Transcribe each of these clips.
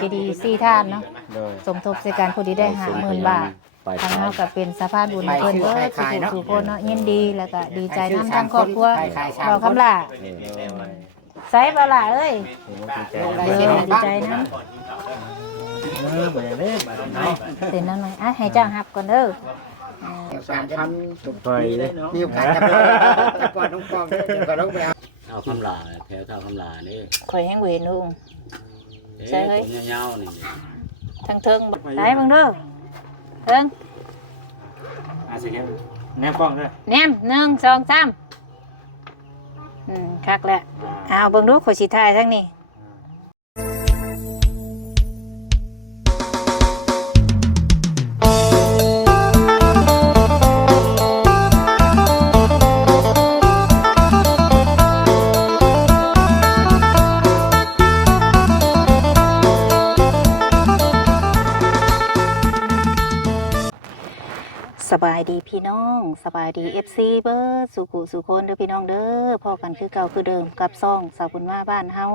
เจดีย์4ท่านเนาะ โดย สมทบใส่การผู้ที่ได้50,000 บาททางเฮาก็เป็นสะพานบุญให้เพิ่นเบิดสุขคนเนาะยินดีแล้วก็ดีใจนำทางครอบครัวเราคำล่าใส่บ่ล่ะเอ้ยดีใจนำเต้นหน่อยอ่ะให้เจ้ารับก่อนเด้อ 3,000สุดไปเลย มีโอกาสจะก่อนน้องฟองจะก่อนน้องไปเอา เท่าคำลาแถวเท่าคำลานี่ ข่อยแฮงเวนลุง ใช่เฮ้ย ผมยาวๆนี่ ทั้งเทิงได้เบิ่งเด้อเทิง สิแนบกล้องด้วย แนม1 2 3คักแล้วเอาเบิ่งดูข่อยสิถ่ายทั้งนี้สบายดีพี่น้องสบายดี FC เบิร์ดสุขุสุคนเด้อพี่น้องเด้อพ่อกันคือเก่าคือเดิมกับซ่องสาวบุญมาบ้านเฮา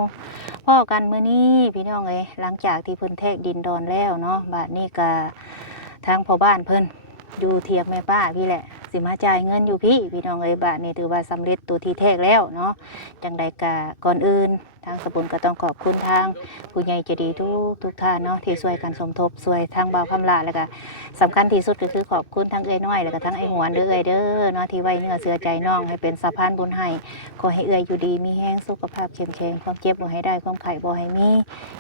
พ่อกันมื้อนี้พี่น้องเอ้ยหลังจากที่เพิ่นแทกดินดอนแล้วเนาะบัดนี้ก็ทางพ่อบ้านเพิ่นอยู่เทียบแม่ป้าพี่แหละสิมาจ่ายเงินอยู่พี่น้องเอ้ยบัดนี้ถือว่าสำเร็จตัวที่แทกแล้วเนาะจังใดก็ก่อนอื่นทางสาวบุญก็ต้องขอบคุณทางผู้ใหญ่ใจดีทุกท่านเนาะที่ช่วยกันสมทบช่วยทางบ่าวคำลาแล้วก็สำคัญที่สุดก็คือขอบคุณทั้งเอ้ยน้อยแล้วก็ทั้งไอ้หวนเด้อเด้อเนาะที่ไว้เนื้อเสือใจน้องให้เป็นสะพานบุญให้ขอให้เอ้ยอยู่ดีมีแห้งสุขภาพเข้มแข็งความเจ็บบ่ให้ได้ความไข้บ่ให้มี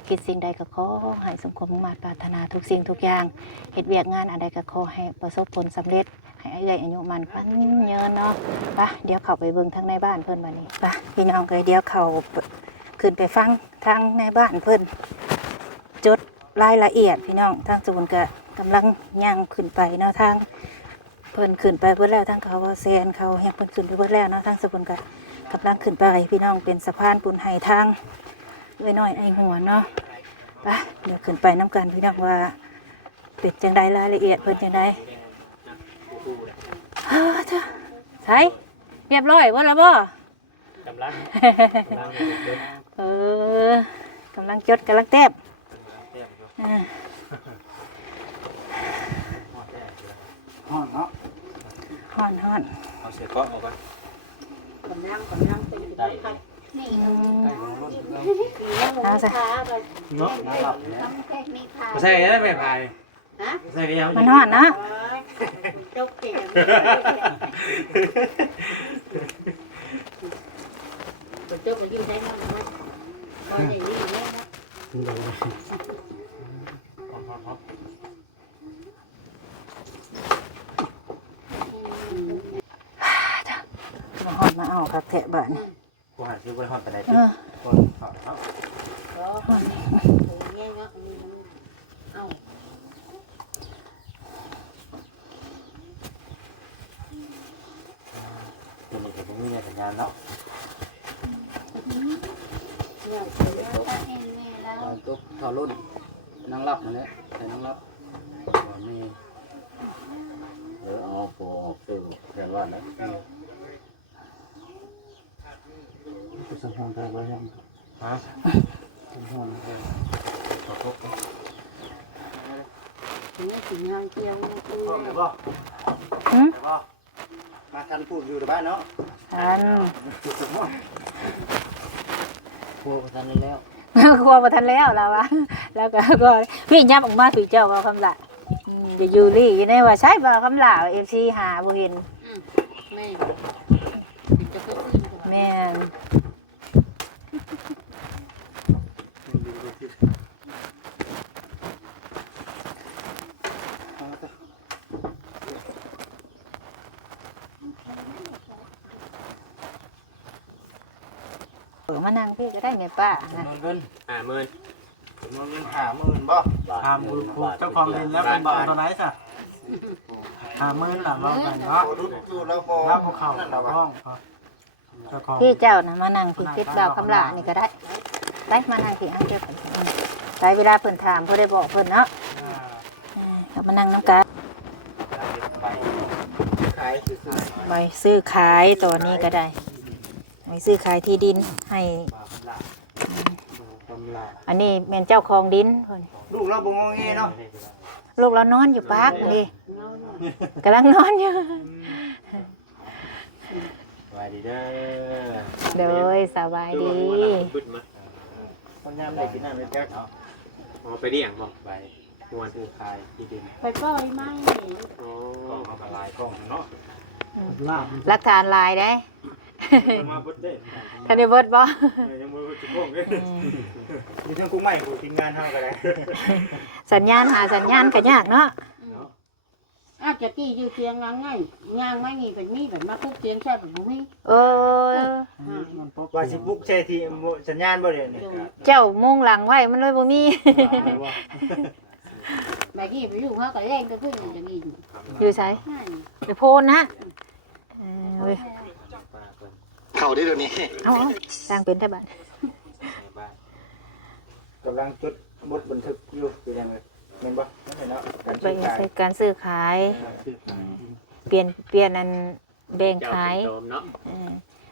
คิดสิ่งใดก็ขอให้สมความมุ่งมั่นปรารถนาทุกสิ่งทุกอย่างเฮ็ดเวียกงานอันใดก็ขอให้ประสบผลสำเร็จให้เอ้ยอายุมันพันยืนเนาะไปเดี๋ยวเข้าไปเบิ่งทางในบ้านเพิ่นบัดนี้ไปพี่น้องเอ้ยเดี๋ยวเข้าขึ้นไปฟังทางในบ้านเพิ่นจดรายละเอียดพี่น้องทางศูนย์ก็กำลังย่างขึ้นไปเนาะทางเพิ่นขึ้นไปเพิ่นแล้วทางเขาว่าแซนเขาแฮกเพิ่นขึ้นไปเพิ่นแล้วเนาะทางสกุลก็กำลังขึ้นไปพี่น้องเป็นสะพานปูนไห้ทางเอ้ยน้อยไอ้หัวเนาะไปเดี๋ยวขึ้นไปน้ำกันพี่น้องว่าเป็นจังใดรายละเอียดเพิ่นจังใดฮ่าจ้ะใช่เรียบร้อยบ่ละบ่ กำลัง กำลังจดกำลังแทบห้อนเนาะ ฮ้อน เอาเสียก็เอาก่อน ได้ เอาซะ เนาะใส่ได้ไหมพายใส่ก็ยัง มันฮ้อนเนาะ มาฮ้อนมาเอาครับแทะบ้านนี่ กูหาซื้อไว้ฮอดไปไหน เอ ติ อ คนถอดเนาะตัวนี้ก็บ่มีสัญญาณเนาะ ตุ๊กเท่ารุ่นนั่งรับมาเนี่ยใส่นั่งรับนี่เอาโฟออกซื้อแทนว่านะ จะสังหรณ์ได้บ่ยัง ฮะ สังหรณ์ได้ ขอพบ พร้อมเลยบ่ หืม มาทันพูดอยู่ในบ้านเนาะ ทัน พวกท่านแล้ว กลัวบ่ทันแล้วล่ะวะแล้วก็พี่ยับออกมาพี่เจ้าว่าคำละจะอยู่ลี่อยู่ในว่าใช่บ่คำละ FC หาบ่เห็นแม่นมานั่งพี่ก็ได้แม่ป้านะ เงิน 50,000 จำนวนเงิน50,000บ่ถามผู้เจ้าของดินแล้วเป็นบ่เท่าไหร่ซะ50,000ล่ะบ่กันเนาะอยู่แล้วบ่รับบ่เข้านั่นล่ะว่าเจ้าของ พี่เจ้านะมานั่งพี่คิดบ่าวคำลานี่ก็ได้ได้มานั่งพี่เอาเจ้าใช้เวลาเพิ่นถามเพิ่นได้บอกเพิ่นเนาะเอามานั่งน้ำกัน ขายซื้อ ไปซื้อขายตัวนี้ก็ได้ไปซื้อขายที่ดินให้ ประมา ำลา อันนี้แม่นเจ้าของดินเพิ่น ลูกเราบ่งอแงเนาะ ลูกเรานอนอยู่ปากนี่กำลังนอนอยู่ สวัสดีเด้อ โดยสบายดี บึดมา คนยามได้กินน้ำได้แจ๊กเนาะ อ๋อไปเรียงบ่ไปมวนคือคายที่ดิน ไปปล่อยไหม อ๋อมาละลายกล้องเนาะ ลาบ หลักฐานลายได้ มาบึดเด้ ทันได้เบิดบ่ ยังบ่จุกกล้องเด้ มีทั้งกูใหม่กูทีมงานเฮาก็ได้ สัญญาณหาสัญญาณก็ยากเนาะ อาจจะกี้อยู่เตียงงานง่ายงานไม่มีแบบนี้แบบมาทุกเตียงแช่แบบบุ้ง เออ มันพบว่าสิบุกแช่ที่สัญญาณบ่ได้นี่ เจ้ามุ่งหลังไว้มันเลยบ่มี แบบนี้ไปอยู่เขาก็แรงก็ขึ้นอย่างนี้ อยู่ไสเดี๋ยวโพนนะเว้ย เข้าได้เดี๋ยวนี้ เอาสร้างเป็นได้บัด กำลังจดบทบันทึกอยู่เป็นยังไงแม่นบ่นั่นแหละเนาะการ ไป ซื้อขาย ใส่การซื้อขาย เปลี่ยนอันแบ่งขาย เนาะ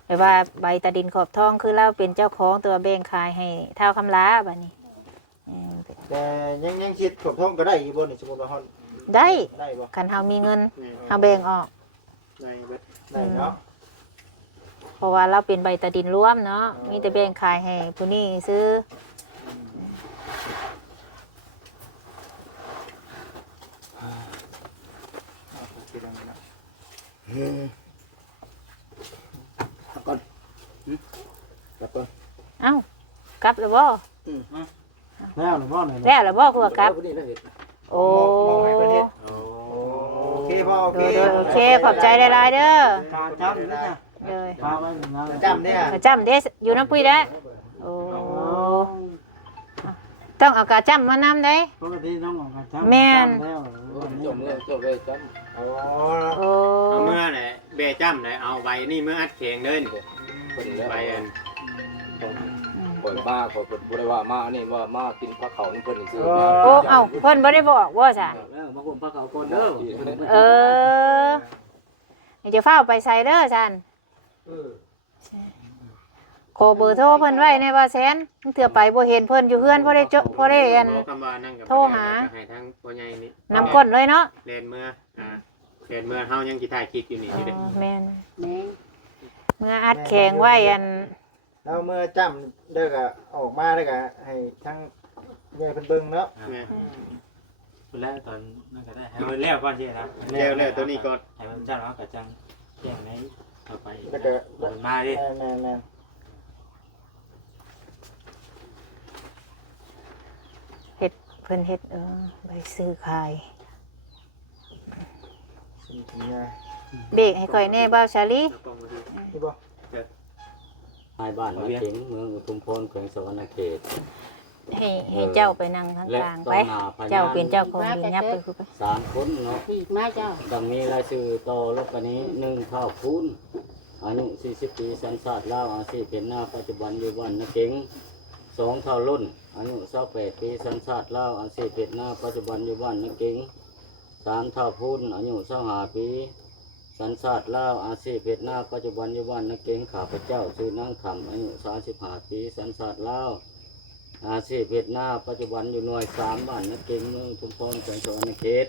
แปลว่าใบตาดินขอบทองคือเราเป็นเจ้าของตัวแบ่งขายให้เท่าคำลาบัดนี้ แต่ยังคิดขบท่องก็ได้อีกบ่นี่สมมุติว่าเฮา ได้ ได้บ่ คันเฮามีเงินเฮาแบ่งออก ในเบิด ได้เนาะ เพราะว่าเราเป็นใบตาดินร่วมเนาะมีแต่แบ่งขายให้ผู้นี้ซื้อ ก่อนแล้วก็ เอ้ากลับแล้วบ่ แล้วหรือบ่เนี่ย แล้วแล้วบ่คือว่ากลับ โอ้ โอเคพ่อโอเค โอเคขอบใจหลายๆเด้อ การจำได้ เลย พาไว้นะจำได้ กระจ้ำเด้อยู่น้ำปุ้ยได้โอ้ต้องเอากระจ้ำมานำได้ ปกติน้องของการจำ แม่น จบเลยจำ อ๋อ โอ้ เอาเมื่อไหร่เบจ้ำไหนเอาใบนี่เมื่ออัดแข็งเด้น คนแล้ว ใบอัน ปล่อยมาขอบ่ได้ว่ามานี่ว่ามากินผักเขานี่เพิ่นซื้อ โอ้เอ้าเพิ่นบ่ได้บอกว่าจ้ะ แล้วมาผมผักเขาก่อนเด้อ เออนี่จะเฝ้าไปใส่เด้อจันขอเบอร์โทรเพิ่นไว้ในว่าแสนเถื่อไปบ่เห็นเพิ่นอยู่เฮือนบ่ได้บ่ได้อัน คำว่านั่งกับ โทรหา ให้ทั้งพ่อใหญ่นี่ นำก้นเลยเนาะ เรียนเมื่อเรียนเมื่อเฮายังสิถ่ายคลิปอยู่นี่ อ๋ อยู่เด้ อแม่น แม่ เมื่ออัดแข็งไว้อัน แล้วเมื่อจำเด้อก็ออกมาแล้วก็ให้ทั้งยายเพิ่นเบิ่งเนาะ แม่ คุณแล้วตอนนั่นก็ได้ให้มันแล้วก่อนสิครับ แล้วตัวนี้ก่อน ให้มันจ้างแล้วก็จ้างแจ้งในต่อไป แล้วก็ มันมาดิ แม่น เพิ่นเฮ็ดใบซื้อขาย สิถึงยา เบรกให้ค่อยแน่บ่าวชาลี นี่บ่ นายบ้านมาเข็งเมืองอุทุมพรแขวงสวรรณเขต ให้เจ้าไปนั่งข้าง และ กลาง ต่ ไป อหน้าพ เจ้า ญา เป็นเจ้าของดินยับไปคือไป 3คนเนาะ ที่มาเจ้า ดังมีรายชื่อต่อลบกันนี้1ข้าวคูณอายุ40 ปีสัญชาติลาวอาชีพเป็นหน้าปัจจุบันอยู่บ้านนาเก๋ง2เท่ารุ่นอายุ28ปีสัญชาติลาวอาชีพเป็นหน้าปัจจุบันอยู่บ้านนาเก๋ง3เท่าพูนอายุ25ปีสัญชาติลาวอาชีพเป็นหน้าปัจจุบันอยู่บ้านนาเก๋งข้าพเจ้าชื่อนางคำอายุ35ปีสัญชาติลาวอาชีพเป็นหน้าปัจจุบันอยู่หน่วย3บ้านนาเก๋งเมืองชุมพรแขวงสวรรณเขต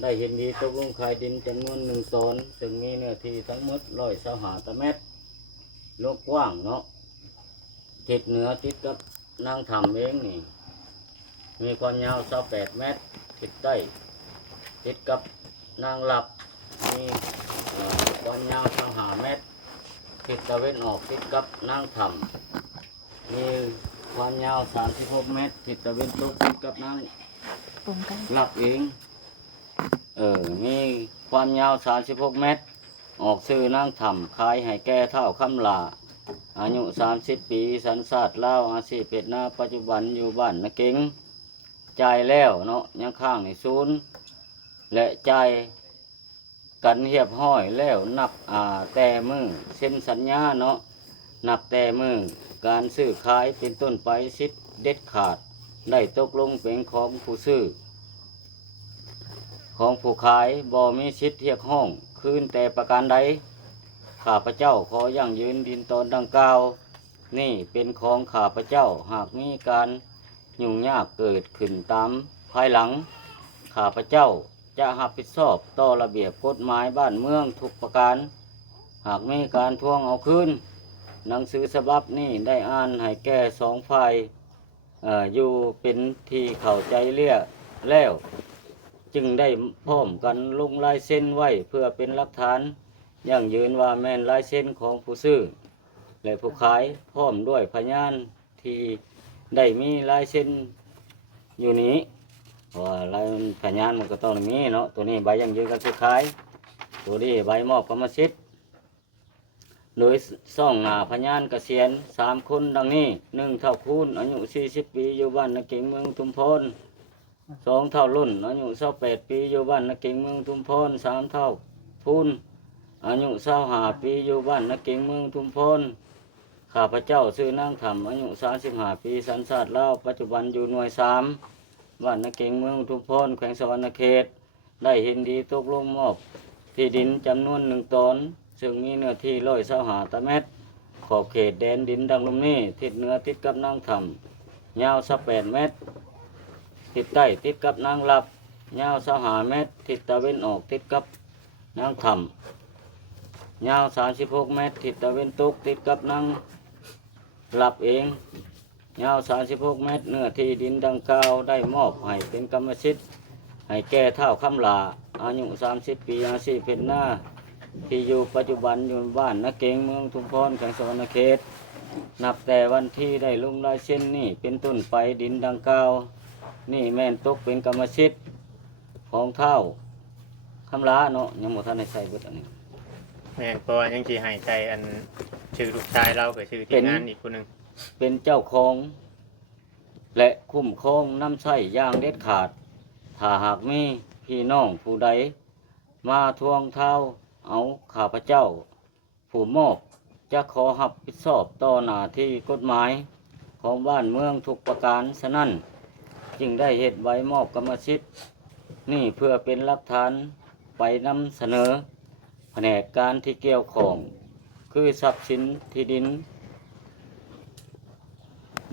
ได้เห็นดีตกลงขายดินจำนวน1 ตนซึ่งมีเนื้อที่ทั้งหมด125 ตารางเมตรโลกกว้างเนาะทิศเหนือติดกับนางทำเองนี่มีความยาว28 เมตรทิศใต้ติดกับนางหลับมีความยาว25 เมตรทิศตะเวนออกติดกับนางทำมีความยาว36 เมตรทิศตะเวนตกติดกับนาง ปรุงกัน หลับเองมีความยาว36 เมตร ออกซื้อนางถ่ำขายให้แก่เท่าคำลา อายุ30 ปีสัญชาติลาวอาชีพเป็นหน้าปัจจุบันอยู่บ้านนาเก๋งจ่ายแล้วเนาะยังข้างในศูนย์และจ่ายกันเรียบห้อยแล้วนับแต่มือเซ็นสัญญาเนาะนับแต่มือการซื้อขายเป็นต้นไปสิทธิ์เด็ดขาดได้ตกลงเป็นของผู้ซื้อ ของผู้ขายบ่มีสิทธิ์เรียกห้องคืนแต่ประการใดข้าพเจ้าขอยั่งยืนดินตนดังกล่าว นี่เป็นของข้าพเจ้าหากมีการยุ่งยากเกิดขึ้นตามภายหลังข้าพเจ้าจะรับผิดชอบต่อระเบียบกฎหมายบ้านเมืองทุกประการหากมีการทวงเอาคืนหนังสือฉบับนี้ได้อ่านให้แก่สองฝ่ายอยู่เป็นที่เข้าใจเรียแล้ว จึงได้พร้อมกันลงลายเส้นไว้เพื่อเป็นหลักฐานยั่งยืนว่าแม่นลายเส้นของผู้ซื้อและผู้ขายพร้อมด้วยพยานที่ได้มีลายเส้นอยู่นี้ว่าลายพยานมันก็ต้องมีเนาะตัวนี้ใบยั่งยืนกับผู้ขายตัวนี้ใบมอบกรรมสิทธิ์โดยซ่องหน้าพยานเกษียณ3 คนดังนี้1 เท่าคูณอายุ40 ปีอยู่บ้านนาเก่งเมืองทุมพร2 เท่ารุ่นอายุ28 ปีอยู่บ้านนาเก่งเมืองทุมพร3 เท่าพูนอายุ25 ปีอยู่บ้านนาเก่งเมืองทุมพรข้าพเจ้าชื่อนางธรรมอายุ35 ปีสัญชาติลาวปัจจุบันอยู่หน่วย3บ้านนาเก่งเมืองทุมพรแขวงสะวรรณเขตได้เห็นดีตกลงมอบที่ดินจำนวน1 ตนซึ่งมีเนื้อที่125 ตารางเมตรขอบเขตแดนดินดังลุ่มนี้ทิศเหนือติดกับนางธรรมยาว18 เมตรทิศใต้ติดกับนางลับยาว25 เมตรทิศตะวันออกติดกับนางธรรมยาว36 เมตรทิศตะวันตกติดกับนางลับเองยาว36 เมตรเนื้อที่ดินดังกล่าวได้มอบให้เป็นกรรมสิทธิ์ให้แก่เท่าคำลาอายุ30 ปีอาชีพเป็นหน้าที่อยู่ปัจจุบันอยู่บ้านนาเก่งเมืองทุมพรแขวงสะวรรณเขตนับแต่วันที่ได้ลงลายเส้นนี้เป็นต้นไปดินดังกล่าวนี่แม่นตกเป็นกรรมสิทธิ์ของเท่าคำลาเนาะยังหมดท่านในใส่เบิดอันนี้ แม่นเพราะว่ายังสิให้ใจอันชื่อลูกชายเรากับชื่อทีมงานอีกคนหนึง เป็นเจ้าของและคุ้มครองน้ำใช้อย่างเด็ดขาดถ้าหากมีพี่น้องผู้ใดมาทวงเท้าเอาข้าพเจ้าผู้มอบจะขอรับผิดชอบต่อหน้าที่กฎหมายของบ้านเมืองทุกประการฉะนั้นจึงได้เหตุใบมอบกรรมสิทธิ์นี่เพื่อเป็นหลักฐานไปนำเสนอแผนกการที่เกี่ยวข้องคือทรัพย์สินที่ดิน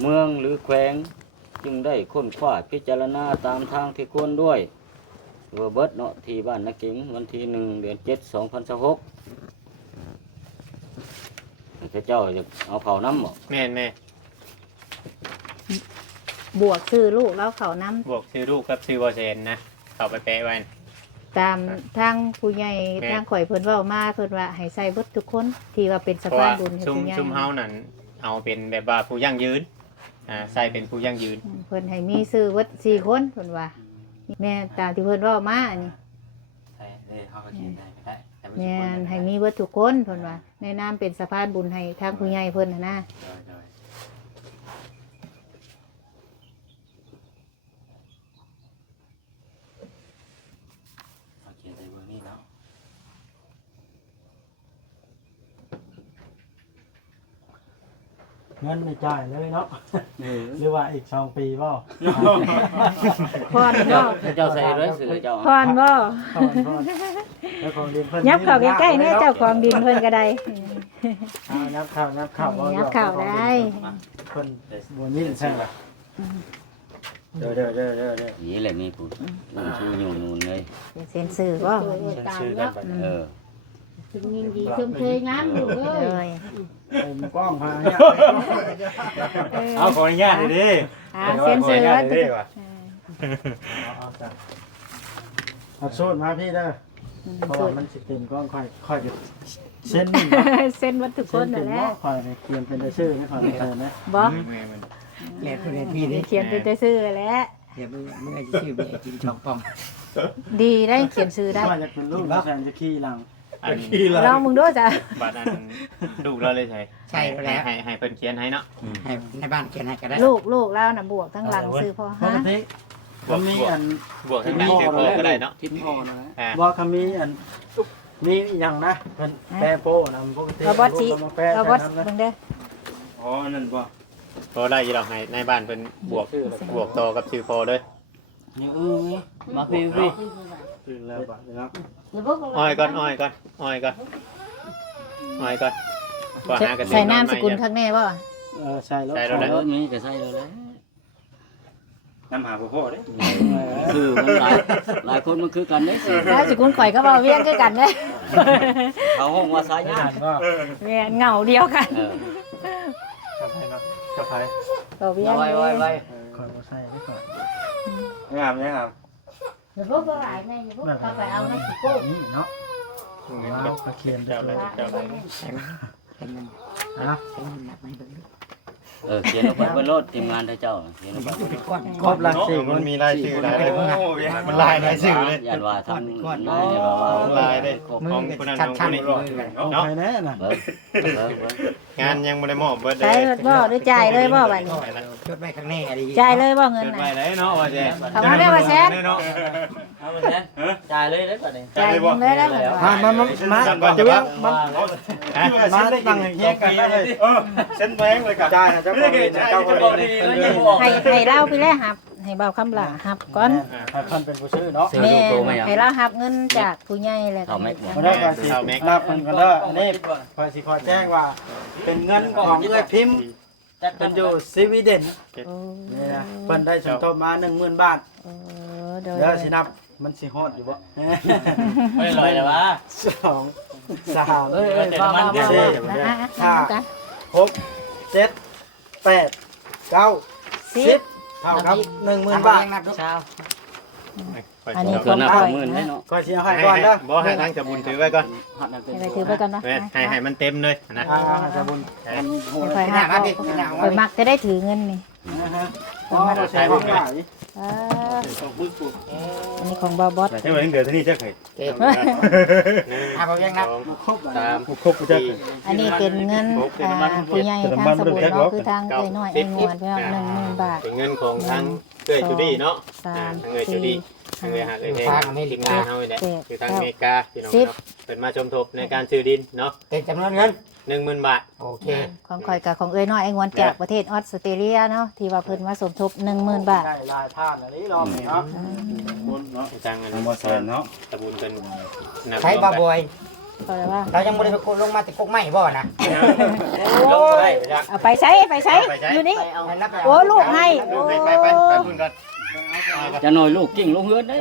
เมืองหรือแขวงจึงได้ค้นคว้าพิจารณาตามทางที่ควรด้วยเวอร์เบิร์ตเนาะที่บ้านนาเก่งวันที่1 เดือน 7 2026พระเจ้าจะเอาเผาน้ำบ่ แม่นแม่ บวกชื่อลูกแล้วเขาน้ บวกชื่อลูกกับชื่อวอเซนนะเข้าไปแปะไว้ ำตามทางผู้ใหญ่ แม่ ทางข่อยเพิ่นเว้ามาเพิ่นว่าให้ใส่เบิดทุกคนที่ว่าเป็นสะ เพราะ พาน ว่า บุญให้ ชุม ผู้ใหญ่ ชุมเฮานั่นเอาเป็นแบบว่าผู้ยั่งยืนใส่เป็นผู้ยั่งยืน เพิ่นให้มีชื่อเบิด4 คนเพิ่นว่าแม่ตามที่เพิ่นเว้ามาอันนี้ ใช่เลยเขาก็เขียนได้ก็ได้แต่ไม่ แม่ ใช่คน นให้มีเบิดทุกคนเพิ่นว่าในนามเป็นสะพานบุญให้ทางผู้ใหญ่เพิ่นน่ะนะ โดยเขาเขียนในเบอร์นี้เนาะ เงินไม่จ่ายเลยเนาะหรือว่าอีก2 ปีบ่ พรบ่ พระเจ้าใส่ด้วยเสือเจ้า พรบ่ แล้วของดินเพิ่น ยับเข้าใกล้ๆเนี่ยเจ้าของดินเพิ่นก็ได้ เอานับข้าวบ่ ยับเข้าได้ เพิ่นบ่ยินใช่ล่ะเด้อ นี่แหละมีผู้นั่งชื่ออยู่นู่นเลย เป็นเซ็นชื่อบ่ ตาม ชื่อกั เนาะ นไป เออ ถึงยิงดีชมเคยงามอยู่เล เลย ย ไอ้กล้องพาเนี่ย เอาขออนุญาตเลยดิ เซ็นชื่อ ขออนุญา ว่า ตเลยดิว่ะ เอาโซนมาพี่เด้อเพราะว่ามันสิเต็มกล้องค่อยจะเส้นนี่ เซ็นวัดทุกคนนั่นแหละ ค่อยเขียนเป็นชื่อให้ค่อยเซ็นนะ บ่ แม่มัน เรียนผู้เรียนพี่ดิ เขียนเป็นแต่ชื่อแหละ เดี๋ยวมึงอาจจะชื่อเบียร์กินช่องปอง ดีได้เขียนชื่อได้ ว่าจะเป็นลูกแฟนจะขี้หลัง อัน ลองมึงดูจ้ะ บัตรอันลูกเราเลยใช่ ใช่แล้ว ให้เพิ่นเขียนให้เนาะ ให้ในบ้านเขียนให้ก็ได้ ลูกแล้วน่ะบวกทั้งหลังชื่อพ่อ ป ฮะ กติมันมีอัน บวกทั้งนี้คือพอก็ได้เนาะ ทิมโอนะ อ่า บอกคำมีอันมีอย่างนะเป็นแปรโป้นะปกติ เราบ่จิ แปร เราบ่ ใส่น้ำนะ เบิ่งเด้อ อ๋อนั่นบ่พอได้ยี่ดอกให้ในบ้านเพิ่นบวกต่อกับชื่อพอเลย นี่มาพี่ ตื่นแล้วบัดนี้เนาะ อ้อยก่อนก่อนก่อนหากัน ใส่นามสกุลข้างแน่บ่ ใช่แล้ว ใช่ ใส่ แล้ว รถนี้ก็ใส่เลยแหละ น้ำหาพ่อเด้ คือมันหลายคนมันคือกันเด้สิ แล้วสิคุณข่อยก็เว้าเวียงคือกันเด้ เขาห้องว่าสายยาน ก็ แม่นเหงาเดียวกัน กับไผเนาะกับไผ เว้าเวียง ไว้ไว้ไว้ คอยบ่ใส่ไว้ก่อน งามงาม อย่าพวกก็หลายแม่อย่าพวกเอาไปเอาในสิโก้ นี่เนาะ เงิน ว้า กับ วกระเทียม เจ้า เล เลย ย เจ้าเลย นะ เขียนลงไปบนรถทีมงานเจ้าเขียนลงไป ครบละสี่ มันมีรายชื่อหลายเลยโอ้มันลายรายชื่อเลย ยันว่าทำนายเนี่ยว่า ลายได้ของคนนั้นของคนนี้ เอา เนาะ ไปแน่น่ะ งานยังบ่ได้มอบเบิด ใช้รถบ่หรือจ่ายเลยบ่บัดนี้ จดไว้ข้างแน่อะไร จ่ายเลยบ่เงิน เกิด น่ะ ไปได้เนาะว่าแซ่ เขามาได้ว่าแซน เนาะ เอาไปแทนจ่ายเลยได้ป่ะเนี่ย จ่ายเงินเลยได้เหมือนว่า มาจะเว้ยมันมาได้ตังค์แยกกันได้เลย เส้นแบงเลยกับ จ่ายนะเจ้าของเจ้าของเลย ให้เล่าพี่แรกครับให้เบาคำหลาครับก่อน ท่านเป็นผู้ซื้อเนาะ แม่ให้เล่ารับเงินจากผู้ใหญ่แล้วก็ มาได้ก่อนสิรับมันก็ได้อันนี้คอยสิขอแจ้งว่า เป็นเงินของเอื้อยพิมพ์เป็นอยู่สวีเดน โอ้ นี่นะเพิ่นได้สมทบมา 10,000 บาท โอ้โดย เดี๋ยวสินับมันสิฮอดอยู่บ่ ไม่ลอยเลยวะ 2 3 แต่มัน เดี๋ยว กัน 6 7 8 9 10เท่าครับ 10,000 บาท เช้า อันนี้ เกินหน้าหมื่นเลยเนาะ ก็สิเอาให้ก่อนเด้อ บ่ให้ทางจะบุญถือไว้ก่อน ไปถือไปก่อนนะ ให้มันเต็มเลยนะ จะบุญ ค่อยหักค่อยมักจะได้ถือเงินนี่ นะฮะอ๋อใช้ของขาย อันนี้ของบอบอส ใช่ไหมเดือนที่นี่จะเคย เอายังนับ ครบจะ อันนี้เป็นเงินผู้ใหญ่ทางสมุนเนาะคือทางเอ้ยน้อยไอ้งวนเพื่อ10,000 บาท เป็นเงินของทางเกยจูดี้เนาะ 3 ทางเกยจูดี้ทางเกยหาเกยแพงทีมงานเฮาเนี่ยคือทางอเมริกาพี่น้องเนาะเป็นมาชมทบในการซื้อดินเนาะ เป็นจำนวนเงิน 10,000 บาท โอเค ของข่อยกับของเอ้ยน้อยไอ้งวนจากประเทศออสเตรเลียเนาะที่ว่าเพิ่นมาสมทบ 10,000 บาท ได้ลายท่านอันนี้รอบนี้เนาะ เนาะจังอันนี้เนาะตะบุญเป็น ใช้บาบอย ก็เลยว่า เรายังไม่ได้ไปกดลงมาแต่กกไม่บ่นะ ลงได้ เอาไปใช้อยู่นี่โอ้ลูกให้โอ้ ไปบุญก่อน จะหน่อยลูกกิ้งลงเฮือนได้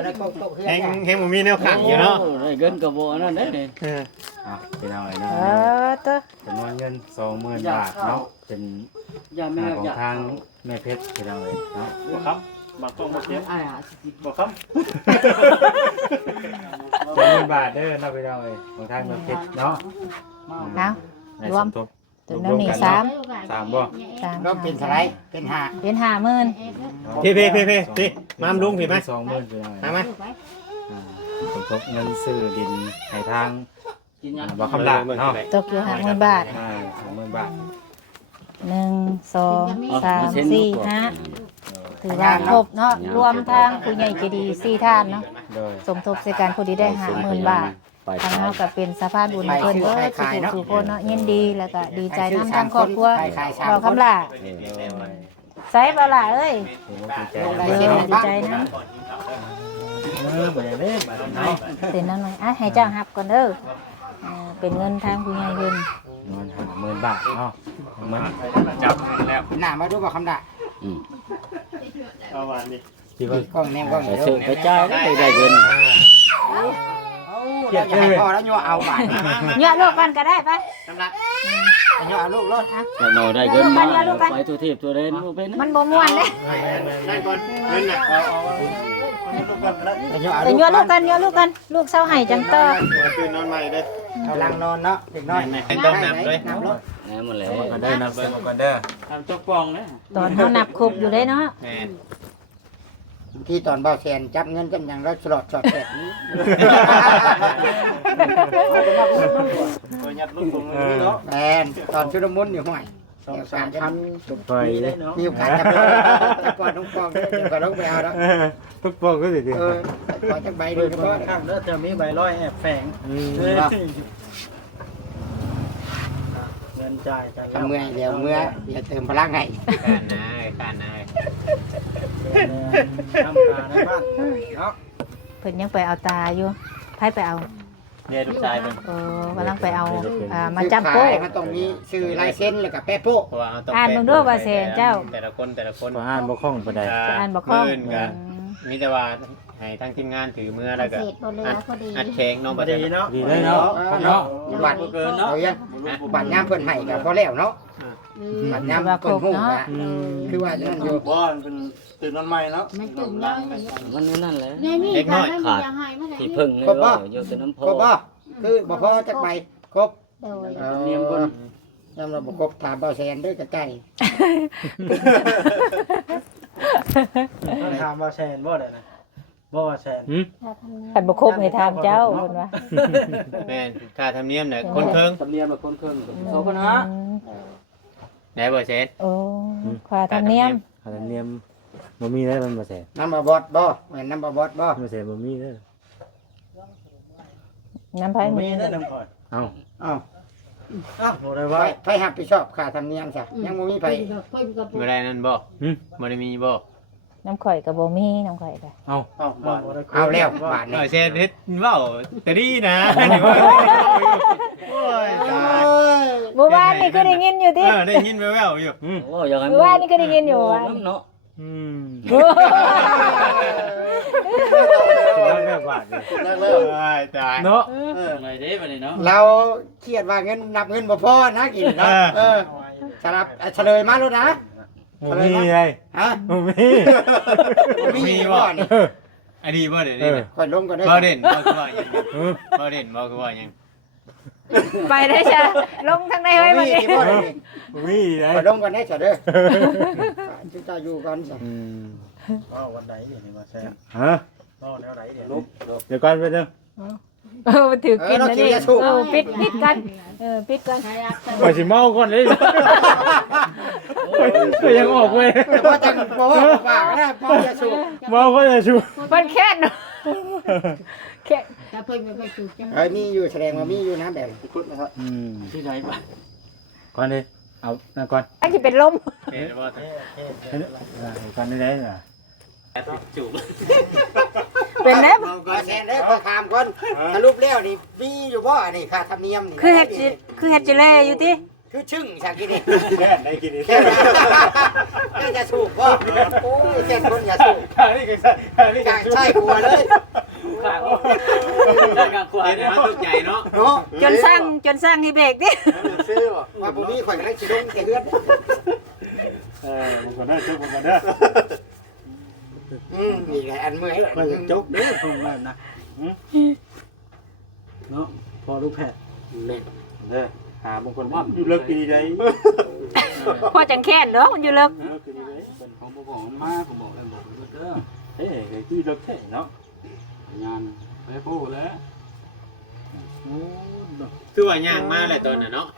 เฮงบ่มีแนวขังอยู่เนาะ ได้เงินกับโบนั่นได้เลย เป็นเอาไว้นะ ตัว จำนวนเงิน 20,000 บาทเนาะเป็น อย่าแม่ ของ อย่า ทางแม่เพชรเป็นเอาไว้เนาะ บ่ครับบางต้องบ่เสียบ่ครับ 20,000 บาทเด้อเนาะเป็นเอาไว้ของทางแม่เพชรเนาะ เอา ใน รว ส ม มทบ ตัวนั้นนี่3 3บ่ เราเป็นเท่าไหรเป็นห้า เป็น50,000 พี่มามลุงพี่มา 20,000เป็นเอาไว้ มา สมทบเงินซื้อดินให้ทาง กินยัง บ่คำลาเนาะ ตกอยู่50,000 บาท 20,000 บาท 1 2 3 4 5ถือว่าครบเนาะรวมทางผู้ใหญ่ใจดี4ท่านเนาะ โดย สมทบใส่การผู้ที่ได้50,000 บาท ทางเฮาก็เป็นสะพานบุญเพิ่นเด้อทุกคนเนาะยินดีแล้วก็ดีใจนำทางครอบครัวเราคำล่าใส่บ่ล่ะเอ้ย ดีใจ ดีใจนำ บ่ได้เล่นบาดนี้ เป็นนั่นหน่อยให้เจ้ารับก่อนเด้อเป็นเงินทางผู้ใหญ่เพิ่น เงิน50,000 บาทเนาะมัน จับแล้ว หน้ามาดูบ่คำด่า เอาวันนี้ ที่ว่าก ล้องแนมกล้อง ไปซื้อไปจ่ายได้เงิน เกียดให้พ่อแล้วยัวเอาบาท เยอะลูกกันก็ได้ไป ยัวเอาลูกรถ แต่หน่อยได้เงินมาไปตัวเทียบตัวเรนลูกเป็น มันบ่ม่วนเด้ ได้ก่อนเงินน่ะเอา ยัวเอา แต่เยอะลูกกันลูกเศร้าให้จังต่อ คืนนอนใหม่เด้ กำลังนอนเนาะเด็กน้อย ต้องนำด้วย น้ำรถ แหมหมดแล้ว ก็ได้นำไปก่อนเด้อ ทำจกปองนะ ตอนเฮานับครบอยู่เด้เนาะ แม่ ที่ตอนเบาแสนจับเงินจำอย่างเราสลอดสอดแสน ตัวยัดลูกผมนี่เนาะ แมนตอนชุดมุนอยู่ห้อย ไปเลย มีโอกาสจับก่อนน้องฟองเดี๋ยวก่อนน้องไปเอาแล้ว ทุกปองก็สิ ขอจักใบ ไป ดู ดู เฉ ก็ พาะ ข้างเด้อจะมีใบร้อยแอบแฝงเงินจ่ายกัน ทำเมื่อยเดี๋ยวเมื่อเติมพลังให้ การนาย ทำการในบ้านเนาะ เพิ่นยังไปเอาตาอยู่ไผไปเอา เนี่ยลูกชายเป็น กำลังไปเอามาจับโป๊ะ มันต้องมีชื่อลายเซ็นแล้วก็แปะโป๊ะ เพราะว่าเอาต้อง อ่านเบิ่งด้วยว่าแสนเจ้า แต่ละคน ขออ่านบ่คล่องปานใด จะอ่านบ่คล่อง มื้นกันมีแต่ว่าให้ทั้งทีมงานถือมือแล้วก็ เศษบ่เหลือพอดี อัดแข็งน้องบ่ ดี ได้ เนาะ ดีเลยเนาะ เนาะบัตร เกินเนาะ เอายังบัตรยามเพิ่นให้ก็พอแล้วเนาะบัตรยามเพิ่นฮู้ว่าคือว่านั่นอยู่ บ่เป็นตื่นนอนใหม่เนาะ มันตึงยัง มันนั่นแหละ เนี่ยนี่ เล็กน้อย ขาดให้มา ที่พึ่งนี่ว่าอยู่แต่น้ำพ ครบบ่คือบ่พอจักใบครบ โดย เนียมเพิ่นยามเราบ่ครบถามเบาแสนเด้อใกล้ ถามว่าแซนบ่ได้นะบ่ว่าแซน ขันบ่ครบให้ถามเจ้าเพิ่นว่า แม่นค่าธรรมเนียมน่ะคนเคิง ตำเนียมแบบคนเครื่องโซพนะ ไหนบ่เซ็ต โอ้ค่าธรรมเนียม ค่าธรรมเนียมบ่มีได้มันบ่แซ่ ๆน้ำบ่บอดบ่แม่นน้ำบ่บอดบ่ บ่แซ่บ่มีเด้อ น้ำไผ มีได้น้ำก่อน เอ้า อ้าว อ้าวบ่ได้ ไผ ว่า ไผรับผิดชอบค่าธรรมเนียมซะยังบ่มีไผ บ่ได้นั่นบ่บ่ได้มีบ่ น้ำข่อยก็บ่มีน้ำข่อยก็ เอ้า อ้าวบ่ได้ เอาแล้วบาท ห นี้ น่อยเซ็ตเฮ็ดเว้าแต่ดีนะนี่ว่าโอ้ยตาย เมื่อวานนี่ก็ได้ยินอยู่ติ ได้ยินแว่วๆอยู่ โอ้อยากให้ เมื่อวานนี่ก็ได้ยินอยู่ว่า เนาะ อืม โอ้ สิได้แบบบาทเลย ได้แล้ว ตาย เนาะ ไม่ได้ไปเลยเนาะ เราเครียดว่าเงินนับเงินบ่พอนะกินเนาะสลับเฉลยมาแล้วนะ บ่มีเลย ฮะ บ่มี มีบ่นี่ อันนี้บ่ได้นี่ ค่อยลงก็ได้ บ่เด่นบ่คือว่าหยังบ่เด่นบ่คือว่าหยัง ไปได้จ้ะลงทางไหนไว้บัดนี้ บ่นี่ บ่มีเลย ค่อยลงก็ได้ซะเด้อจุตาอยู่กันซะ อืม อ้าววันไหนนี่มาแซน ฮะ อ้าวแนวไหนเนี่ย เดี๋ยวก่อนไปเด้อ มันถือกินนะนี่ปิดกันปิดกัน ก่อนสิเมาก่อนเลยก็ยังออกเว้ย แต่ว่าจังบ่ว่าปากนะพอจะสูบ เมาก็จะชู มันแค่นแค่ แต่เพิ่นไม่ค่อยถูกจัง มีอยู่แสดงว่ามีอยู่นะแบบ พุทธนะครับ อืม ที่ไหนบ้าง ก่อนดิเอานั่นก่อน อันที่เป็นลม เห็นบ่ ก่อนได้น่ะ จูบ เป็นแล้ว ก็แสนเด้อขอถามก่อนสรุปแล้วนี่มีอยู่บ่นี่ค่าธรรมเนียมนี่ คือเฮ็ดจิเล่อยู่ติ คือชึ่งซะกินนี่ แค่ได้กินนี่ แค่จะสูบบ่โอ้ยแค่คนอย่าสูบ นี่ก็นี่ กางใช่กลัวเลย ข้างข้างขวา เห็น เนี่ย มันตกใจเนาะ เนาะ จนสร้างให้เบรกดิ ซื้อบ่ ว่าบ่มีข่อยกำลังสิลงแต่เฮือน มันก็ได้จุกมันก็ได้ นี่แหละอันเมื่อย ค่อยจะจกเด้อผมว่านะเนาะพอลูกแพทย์ แม่ เด้อหาบางคนว่าเลิกดีได้ พอจังแค่นเด้อมันอยู่เลิก เลิกดีได้ เป็นของผู้ของมาผมบอกเลยบอกเด้อ เฮ้ยคือเลิกแท้เนาะ งานไปพูดแล้ว คือว่าย่างมาแหละตอนน่ะเนาะ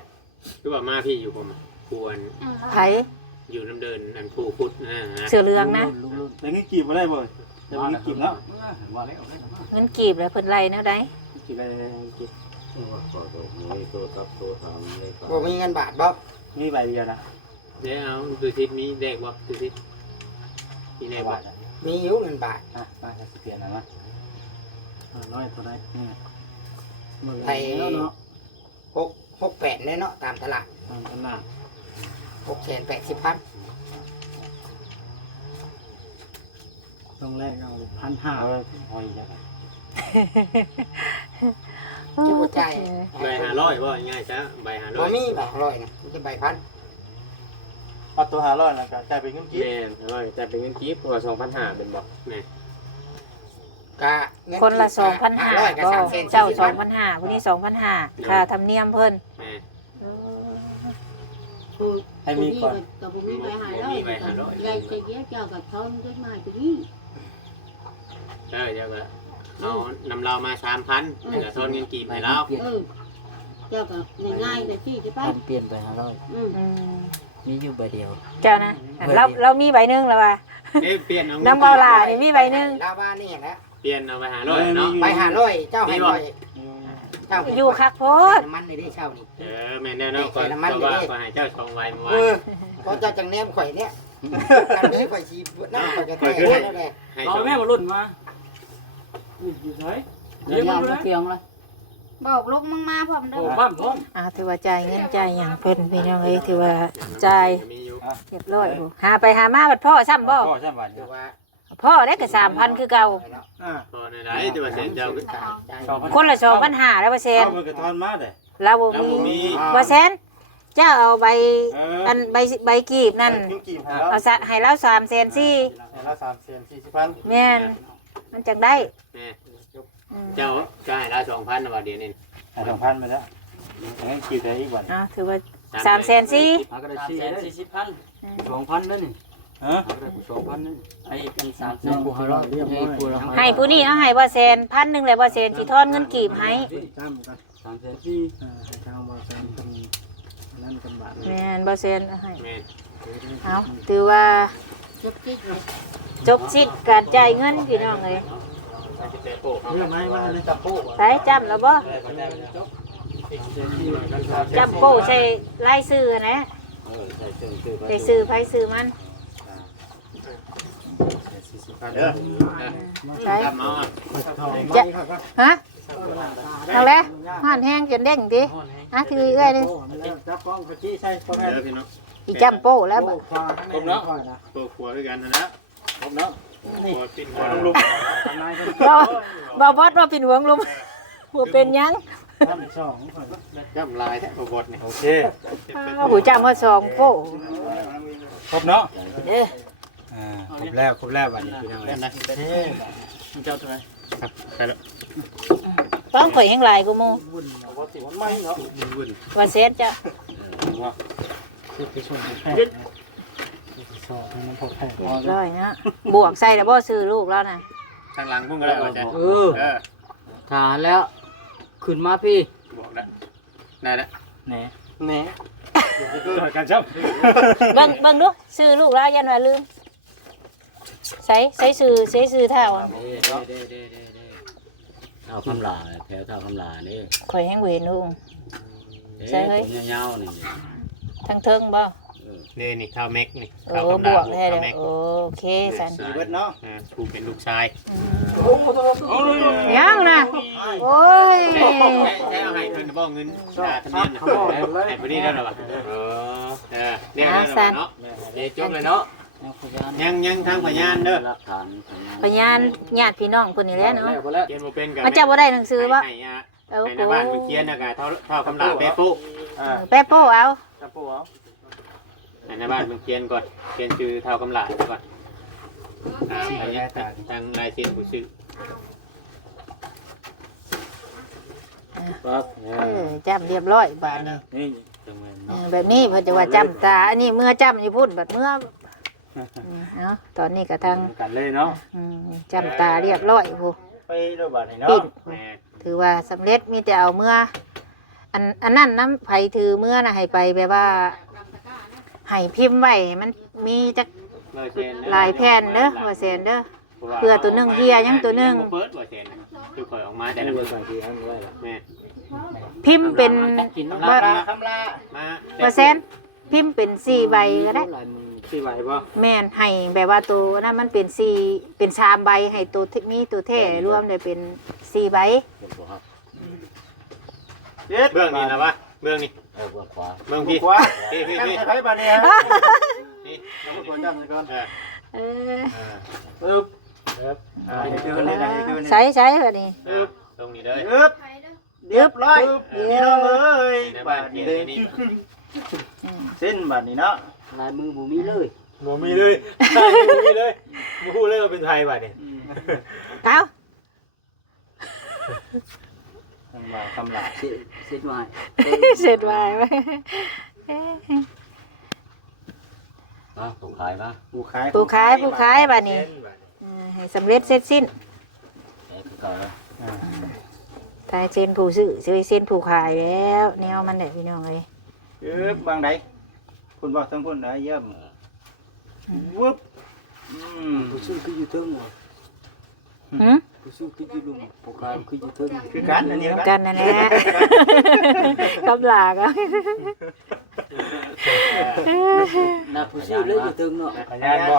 คือว่ามาพี่อยู่ผมควร ไผ อยู่น้ำเดินอันผู้พุทธนะ เสือเรืองนะ แต่งี้กีบมาได้บ่แต่งี้กีบแล้ว ว่าแล้ว เงินกีบแล้วเพิ่นไล่แนวใด กีบอะไรกีบ ตัวตัวนี้ตัวกับตัวทำเลยครับ บ่มีเงินบาทบ่ มีใบเดียวนะ เดี๋ยวเอาคือทิศมีแดกบ่คือทิศมีแดกบ่ มีอยู่เงินบาท อ่ะมาจะเปลี่ยนนะมา ร้อยเท่าไหร่นี่ ไทย68แน่เนาะตามตลาด ตามตลาด 680,000 ต้องแรกเอา1,500 เอาหอยจัง จะบ่จ่าย ใบ500บ่ง่ายซะใบ บ่ 500 มีบาท100นะมันจะใบพัน เอาตัว500แล้วก็จ่ายเป็นเงินกีบ แม่น500แต่เป็นเงินกีบตัว2,500เป็นบ่แม่ ก็เงิ คนละ 2,500 ก็ บ่ 3,000 เจ้า 2,500ผู้นี้ 2,500ค่าธรรมเนียมเพิ่น แม่ กับผมมีใบหายแล้วใหญ่เจ๊เจ้ากับทอนด้วยมาตัวนี้ เดี๋ยวก็เอานำเรามา 3,000แล้วก็ทอนเงินกีบให้เรา เจ้ากับง่ายๆแต่ที่จะไป เปลี่ยนไป500 อืม มีอยู่ใบเดียว เจ้านะเรามีใบหนึงแล้วว่า เด้เปลี่ยนเอา น้ำเบาหลานี่มีใบหนึง ลาวานี่แหละ เปลี่ยนเอาไป500เนาะ ไป500เจ้าให้ร้อยเจ้าให้ อยู่คักโพด น้ำมันในได้เช่านี่ แม่นแน่เนาะก่อนก็ว่าก็ให้เจ้าชองไว้เมื่อวา เอน อพอเจ้าจังแนมข่อยเนี่ยกันนี้ข่อยชีน้ำข่อยจะแตกแล้วแหละ ให้ ต่ ช อ อง แม่มาลุ่นมาอยู่ไหนเดี๋ยวมาเตียงเลย บอกลูกมึงมาพร้อมเด้อ ถือว่าจ่ายเงินจ่ายหยังเพิ่นพี่น้องเอ้ยถือว่าจ่าย มีอยู่ เรียบร้อยบ่หาไปหามาบัดพ่อซ้ำบ่ พ่อใช่ป่ะ คือว่า พ่อได้ก็3,000คือเก่า พอในไหนตัวเสียเจ้า คนละ2,500แล้วบ่แซน เอาไปกระทอนมาเด้ เราบ่ แล้ว มี มี บ่แซนเจ้าเอาใบอันใบกีบนั่น กิ้งกี่ให้ เอาซะให้เรา3,400,000 ให้ละ340,000 แม่นมันจังได้ เจ้าก็ให้ละ2,000นะว่าเดี๋ยวนี้ ให้2,000ไปแล้วงั้นกี่ได้อีกวัน ถือว่า3,400,000 หากระ440,000 2,000นั่นนี่ ฮะ 2,000นั่นให้กัน3 น้องผู้ให้เราเรียบร้อย ให้ผู้นี้เอาให้บ่แซน1,000เลยบ่แซนสิทอนเงินกีบให้ จ้ำกัน 3,400,000 ให้ทางบ่แซนเป็นนั่นกันบาท แม่นบ่แซนเอาให้ แม่ เอาถือว่า จุกจิก จบสิ้นการจ่ายเงินพี่น้องเอ้ย เรื่องไม้มันจะโป๊ะ ใส่จำแล้วบ่จำโป้ใส่ลายซื้อนะ ใส่เครื่องชื่อ ใส่ซื้อไผซื้อมัน เด้อ ใส่ ทำเอา จะฮะเอาแล้วห่อนแห้งจนเด้งดิถือเอ้อยนี่ จับกล้องกะจี้ใส่ประมาณ เด้อพี่น้อง อีจำโป้แล้วบ่ ตัวขัวด้วยกันนะครบเนาะขัวปิ้นขัวลุก บ่บอดว่าเป็นหวงลุมบ่เป็นหยัง ย่ำลายแท้บดนี่ โอเค หูจำว่า2โป้ ครบเนาะ เด้อ ครบแล้ววันนี้พี่น้อง เล่นนะเจ้าตัวไหนครับใช่แล้ว ต้องข่อยแห่งหลายกูโม วุ่น ว่าเซนจะ คือไปส่งให้แพทย์สอบให้มันพอแพทย์ เรียบร้อยนะบวกใส่แล้วบ่ซื้อลูกแล้วน่ะ ทางหลังพุ่งก็ได้ว่าจะ ทานแล้วขึ้นมาพี่ บอกได้ได้แล้ว แหน่ แหน่ ตัวกันชับ เบิ่งดูซื้อลูกแล้วยันว่าลืมใส่ซื้อเท่าอะ เท่าคำลาแถวเท่าคำลานี่ ข่อยแห่งเวนลุง ผมยาวๆนี่ ทั้งเทิงบ่ นี่เท่าแม็กนี่ โอ้บวกแท้เด้อโอเคสัน เบิดเนาะ กูเป็นลูกชาย ยังนะโอ้ย ใช้เอาให้เพิ่นบ่เงินทะเบียนให้พอดีแล้วหรอวะเนี่ยเนาะเดี๋ยวจบเลยเนาะยังทางพยานเด้อ หลักฐาน พยานญาติพี่น้องคนนี้แหละเนาะ เขียนบ่เป็นกัน มันจะบ่ได้หนังสือบ่ ให้ เออ ใน โอ้ บ้านเขียนนะกะเท่าคำลาเป๊ะปุ๊ แป๊บโป้เอา จับปูเอา ในบ้านเขียนก่อนเขียนชื่อเท่าคำลาก่อนทางลายเซ็นผู้ชื่อ ปั๊บ จำเรียบร้อยบาดนี้ นี่ จังหวะ แบบนี้เพิ่นจะว่าจำตาอันนี้เมื่อจำอยู่พุ่นบัดเมื่อเนาะตอนนี้ก็ทาง กันเลยเนาะ จำตาเรียบร้อยผู้ ไปด้วยบัดนี้เนาะ ปิ้นถือว่าสำเร็จมีแต่เอาเมื่ออันนั้นน้ำไผถือเมื่อน่ะให้ไปแบบว่าให้พิมพ์ไว้มันมีจักหลายแผ่นเด้อว่าแซนเด้อเพื่อตัวหนึงเฮียยังตัวหนึง เปิดบ่เซ็นคือข่อยออกมาแต่ละมื้อแม่ พิมพ์เป็น มา ว่าแซนพิมพ์เป็น4ใบก็ได้ สิไหวบ่ แม่นให้แบบว่าตัวนั้นมันเป็น4เป็น3ใบให้ตัวมีตัวแท้รวมได้เป็น4ใบ เบื้องนี่นะวะเบื้องนี่ เบื้องขวา เบื้องพี่ ขวา พี่ ตั้งใช้บัดนี้ นี่ เราก็จับก่อน เออ ปึ๊บคือเลยนะคือ ใช้แบบนี้ ตรงนี้เลย ปึ๊บเรียบร้อยพี่น้องเอ้ยบาดนี้เลยเส้นบาดนี้เนาะ ลายมือบ่มีเลย บ่มีเลยบ่มีเลยบ่ฮู้เลยว่าเป็นไทยบัดนี้ เอ้า คำลา เสร็จไว้ เสร็จไว้ ผมขายมา ผู้ขาย ผู้ขายบัดนี้ให้สำเร็จเสร็จสิ้น แต่คือเก่าแล้ว ทายเส้นผู้ซื้อเส้นผู้ขายแล้วแนวมันแหละพี่น้องเลย ปึ๊บบางใดคุณบอกทั้งคนได้เยี่ยมวึบ ผู้ซื้อคืออยู่เทิงว่ะ หืม ผู้ซื้อคืออยู่ลุมผู้ขายคืออยู่เทิง คือกันอันนี้ เหมือน กั กัน นนั่นแหละกำลากอ่ะ นักผู้ซื้อเลยอยู่เทิงเนาะ พยานบ่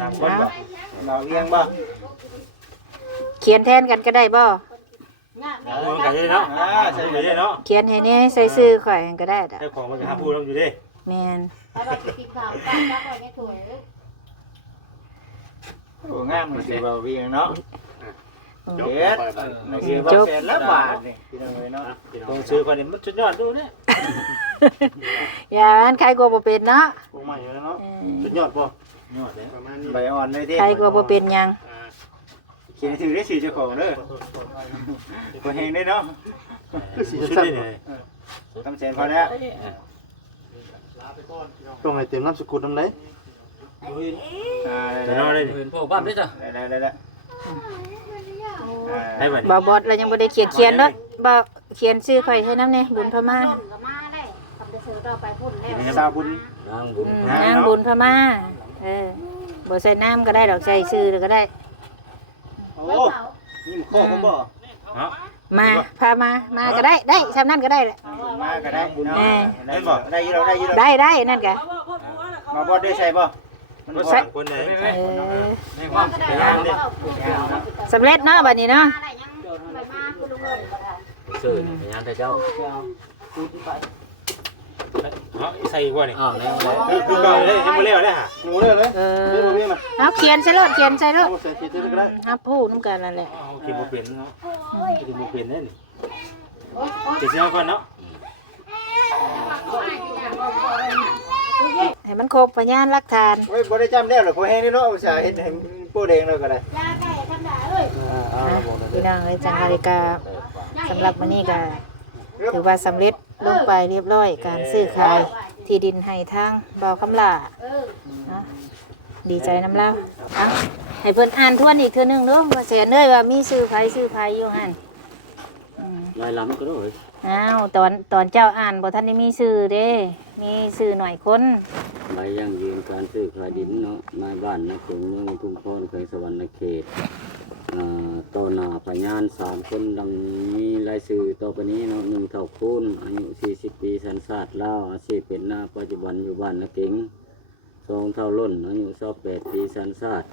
ตามคนบ่ เราเวียงบ่ เขียนแทนกันก็ได้บ่ มันก็ได้เนาะใช่ได้เนาะ เขียนให้แน่ใส่ชื่อข่อยก็ได้ดอก เจ้าของมันก็หาพูดลงอยู่ดิ แม่น ถ้าเราจะกินข้าวป้าจักไว้ในถ้วย โอ้งามเหมือนสิบ่วิ่งเนาะ จบ เฮ็ดนี่คือบ่แสนละบาทนี่พี่น้องเอ้ยเนาะ ต้องซื้อคนนี้มันสุดยอดดูเนี่ย อย่าอันใครกลัวบ่เป็นเนาะ พวกใหม่แล้วเนาะ เอ สุดยอดบ่ ยอดเลย ประมาณนี้ ใบอ่อนเลยเด้ อใครกลัวบ่เป็นหยัง เขียนถือได้ชื่อเจ้าของเด้อบ่แฮงได้เนาะ สุดเลย ทำแสนพอแล้ว ต้องให้เต็มนามสกุลนำเลย จะนอนเลย เห็นพวกบ้านด้วยจ้ะ ได้ให้บัด บ่บอดเรายังบ่ได้เขียนเด้อบ่เขียนชื่อข่อยให้นำแน่บุญพม่า ก็มาได้ทำจะซื้อต่อไปพุ่นแล้ว สาวบุญ นางบุญ นางบุญพม่าบ่ใส่น้ำก็ได้ดอกใส่ชื่อก็ได้ โอ้นี่มันข้อผมบ่ เนาะ มาพามาก็ได้ซำนั้นก็ได้แหละ มาก็ได้บุญได้บ่ได้อยู่ได้อยู่ ได้นั่นก็ มาบ่ได้ใส่บ่มัน ก็ บ่ สั่งคนเลย ในความพยายามเด้ สำเร็จเนาะบัดนี้เนาะ อะไรยังไปมาคุณลุงเงินก็ได้ เชิญพยานแต่เจ้า เนาะใส่กว่านี่ อ้าวแล้ว คือก่อนเลยยังบ่เลี้ยวเลยฮะ หนูเลยเลย เ เรียกบ่เรียกน่ะ เอาเขียนใส่รถเขียนใส่รถ เอาใส่ขีดได้ก็ได้ ฮับพูดน้ำกันนั่นแหละ กินบ่เป็นเนาะกินบ่เป็นนั่นจะเชื่อก่อนเนาะ ให้มันครบพยานหลักฐาน โอ้ยบ่ได้จำแล้วหรอกพอแห้งนี่เนาะอุตส่าห์เฮ็ดให้โป้แดงแล้วก็ได้ ยาได้ทำได้เอ้ย พี่น้องเอ้ยจังนาฬิกาสำหรับวันนี้ก็ถือว่าสำเร็จลงไปเรียบร้อยการซื้อขายที่ดินให้ทางบ่าวคำลาเนาะดีใจน้ำเล่าเอาให้เพิ่นอ่านทวนอีกเทื่อนึงเด้อว่าแสนเอ้ยว่ามีซื้อไผอยู่หั่น ลายล้ำก็ได้ อ้าวตอนเจ้าอ่านบ่ทันได้มีชื่อเด้มีชื่อหน่อยคน ใบยั่งยืนการซื้อขายดินเนาะนายบ้านนักเมืองทุ่งพรแขวงสวรรณเขตต่อหน้าพยาน3คนดังนี้รายชื่อต่อไปนี้เนาะ1เท่าคูณอายุ40 ปีสัญชาติลาวอาชีพเป็นนาปัจจุบันอยู่บ้านนาเก๋ง2เท่าล้นอายุ28 ปีสัญชาติ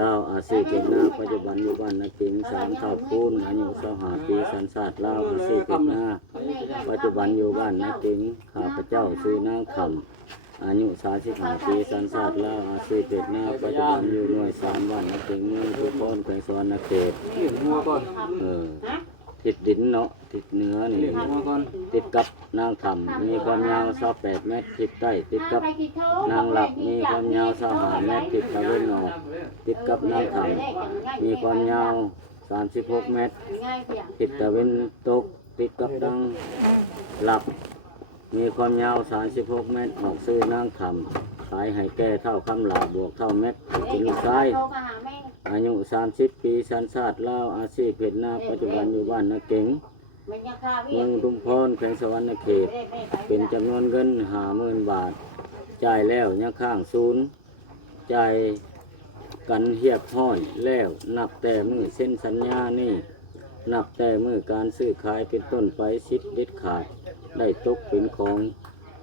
ลาวอาชีพเป็นนาปัจจุบันอยู่บ้านนาเก๋ง3เท่าคูณอายุ25 ปีสัญชาติลาวอาชีพเป็นนาปัจจุบันอยู่บ้านนาเก๋งข้าพเจ้าชื่อนางคำอายุ35 ปีสัญชาติลาวอาชีพเป็นนาปัจจุบันอยู่หน่วย3บ้านนาเก๋งเมืองทุกคนแขวงสวรรณเขต งัวก่อน ติดดินเนาะติดเนื้อนี่ งัวก่อน ติดกับนางคำมีความยาว28 เมตรติดใต้ติดกับนางหลับมีความยาว25 เมตรติดตะเวนออกติดกับนางคำมีความยาว36 เมตร ง่ายเพียง ติดตะเวนตกติดกับนางหลับมีความยาว36 เมตรออกซื้อนางคำขายให้แก่เท่าคำหลาบวกเท่าเม็ดเป็นลูกชาย โทรมาหาแม่ อายุ30 ปีสัญชาติลาวอาชีพเพชรนาปัจจุบันอยู่บ้านนาเก๋ง มันยังค่า เมืองทุ่งพรแขวงสวรรณเขตเป็นจำนวนเงิน50,000 บาทจ่ายแล้วยังข้างศูนย์จ่ายกันเรียบร้อยแล้วนับแต่มือเส้นสัญญานี่นับแต่มือการซื้อขายเป็นต้นไปสิทธิ์เด็ดขาดได้ตกเป็นของ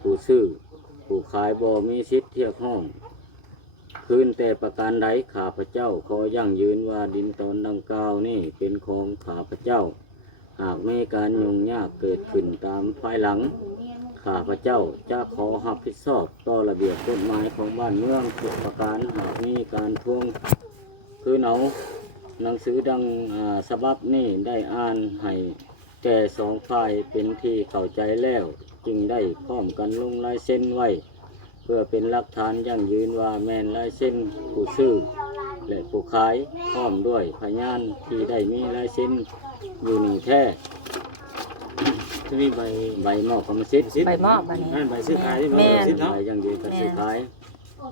ผู้ซื้อผู้ขายบ่มีสิทธิ์เทียบห้องคืนแต่ประการใดข้าพเจ้าขอยั่งยืนว่าดินตอนดังกล่าวนี่เป็นของข้าพเจ้า หากมีการยุ่งยากเกิดขึ้นตามภายหลังข้าพเจ้าจะขอรับผิดชอบต่อระเบียบกฎหมายของบ้านเมืองทุกประการหากมีการทวงคืนเอาหนังสือดังฉบับนี้ได้อ่านให้แก่สองฝ่ายเป็นที่เข้าใจแล้วจึงได้พร้อมกันลงลายเส้นไว้เพื่อเป็นหลักฐานยั่งยืนว่าแม่นลายเส้นผู้ซื้อและผู้ขายพร้อมด้วยพยานที่ได้มีลายเส้นอยู่นี่แท้จะมีใบมอบกรรมสิทธิ์ ใบมอบอันนี้ นั่นใบซื้อขายที่มัน แม่น สิเนาะ ใบยังยืนการซื้อขาย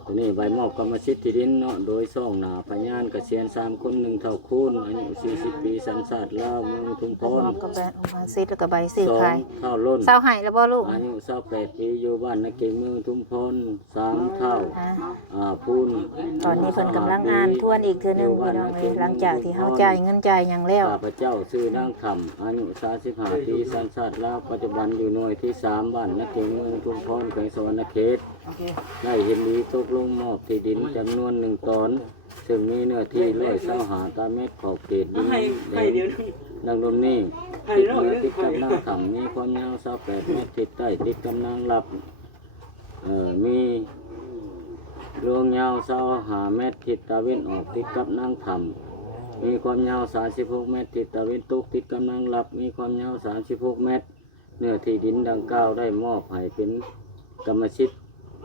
ตัวนี้ใบมอบกรรมสิทธิ์ที่ดินเนาะโดยซ่องหนาพยานเกษียณ3 คน1เท่าคูณอายุ40 ปีสัญชาติลาวเมืองทุ่งพ ม ร อบกับแบนมาซิดแล้วก็ใบซื้อขาย 2เท่าล้น เศร้าให้แล้วบ่ลูก อายุ28 ปีอยู่บ้านนาเก่งเมืองทุ่งพร3เท่า อ่า พูน ตอนนี้เพิ่นกำลังอ่านทวนอีกเทื่อนึงพี่น้องเอ้ยหลังจากที่เฮาจ่ายเงินจ่ายหยังแล้ว ข้าพเจ้าชื่อนางคำอายุ35 ปีสัญชาติลาวปัจจุบันอยู่หน่วยที่3บ้านนาเก่งเมืองทุ่งพรแขวงสวรรณเขต ได้เห็นนี้ตกลงมอบที่ดินจำนวน1 ตอน ซึ่งมีเนื้อที่125 ตารางเมตรขอบเขตดินแดงดังลมนี้ทิศเหนือติดกับนางถ้ำมีความยาว28 เมตรทิศใต้ติดกับนางหลับมีรวงยาว25 เมตรทิศตะวันออกติดกับนางถ้ำมีความยาว36 เมตรทิศตะวันตกติดกับนางหลับมีความยาว36 เมตรเนื้อที่ดินดังกล่าวได้มอบให้เป็นกรรมสิทธิ์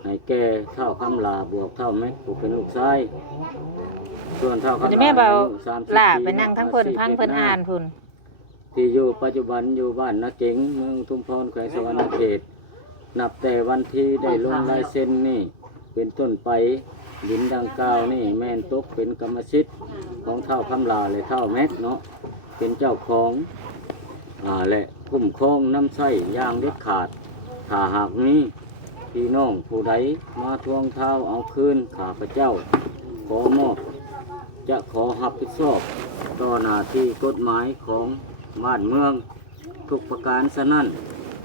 ให้แก่เท่าคำลาบวกเท่าแม็กผู้เป็นลูกชายส่วนเท่าคำลา จะแม่เบา 30 ล่าไปนั่งทั้งเพิ่นพังเพิ่นอ่านพุ่น ที่อยู่ปัจจุบันอยู่บ้านนาเก๋งเมืองทุมพรแขวงสวรรณเขตนับแต่วันที่ได้ลงลายเซ็นนี่เป็นต้นไปดินดังกล่าวนี่แม่นตกเป็นกรรมสิทธิ์ของเท่าคำลาและเท่าแม็กเนาะเป็นเจ้าของและคุ้มครองน้ำใส้อย่างเด็ดขาดถ้าหากมีพี่น้องผู้ใดมาทวงเท้าเอาคืนข้าพเจ้าขอมอบจะขอรับผิดชอบต่อหน้าที่กฎหมายของบ้านเมืองทุกประการฉะนั้น